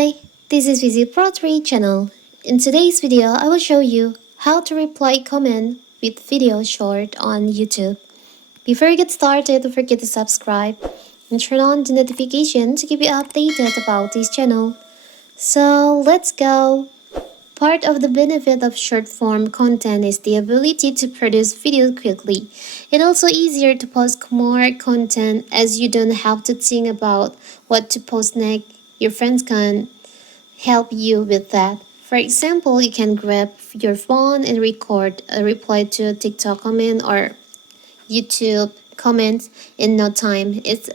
Hi, this is Visit Pro3 channel. In today's video, I will show you how to reply comment with video short on YouTube. Before you get started, don't forget to subscribe and turn on the notification to keep you updated about this channel. So let's go! Part of the benefit of short-form content is the ability to produce videos quickly. It's also easier to post more content as you don't have to think about what to post next. Your friends can help you with that. For example, you can grab your phone and record a reply to a TikTok comment or YouTube comment in no time. It's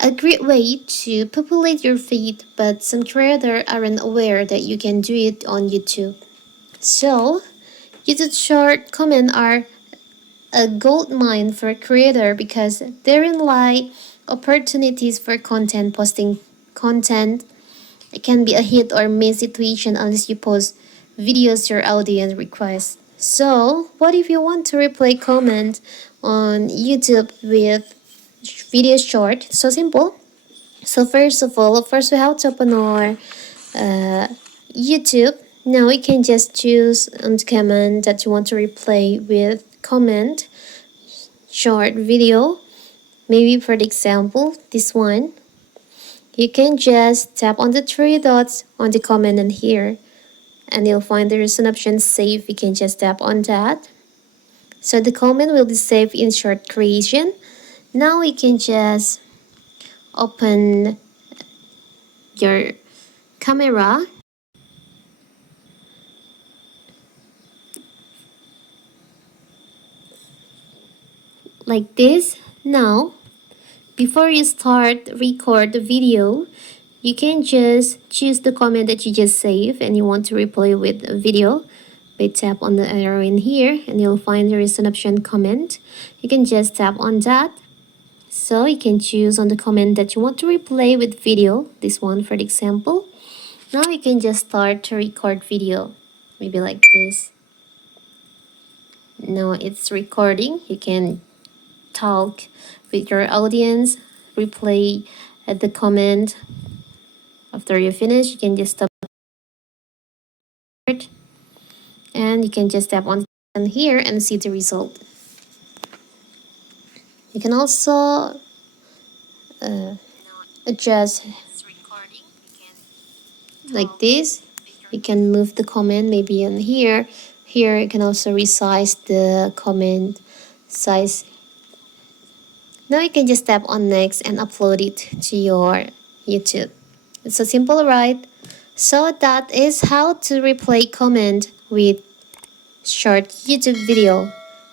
a great way to populate your feed, but some creators aren't aware that you can do it on YouTube. So, YouTube short comments are a gold mine for a creator because therein lie opportunities for content posting content. It can be a hit or miss situation unless you post videos your audience requests. So, what if you want to replay comment on YouTube with video short? So simple. So first of all, first we have to open our YouTube. Now we can just choose on the comment that you want to replay with comment short video. Maybe for the example, this one. You can just tap on the three dots on the comment and here, and you'll find there is an option save. You can just tap on that. So the comment will be saved in short creation. Now we can just open your camera like this. Now, before you start record the video, you can just choose the comment that you just saved and you want to replay with a video. By tap on the arrow in here and you'll find there is an option comment. You can just tap on that. So you can choose on the comment that you want to replay with video. This one for the example. Now you can just start to record video. Maybe like this. Now it's recording. You can talk with your audience, replay at the comment. After you finish, you can just stop and you can just tap on here and see the result. You can also adjust like this. You can move the comment maybe on here. Here you can also resize the comment size. Now you can just tap on next and upload it to your YouTube. It's so simple, right? So that is how to replay comment with short YouTube video.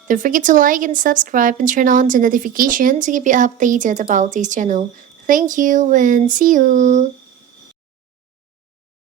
Don't forget to like and subscribe and turn on the notification to keep you updated about this channel. Thank you and see you!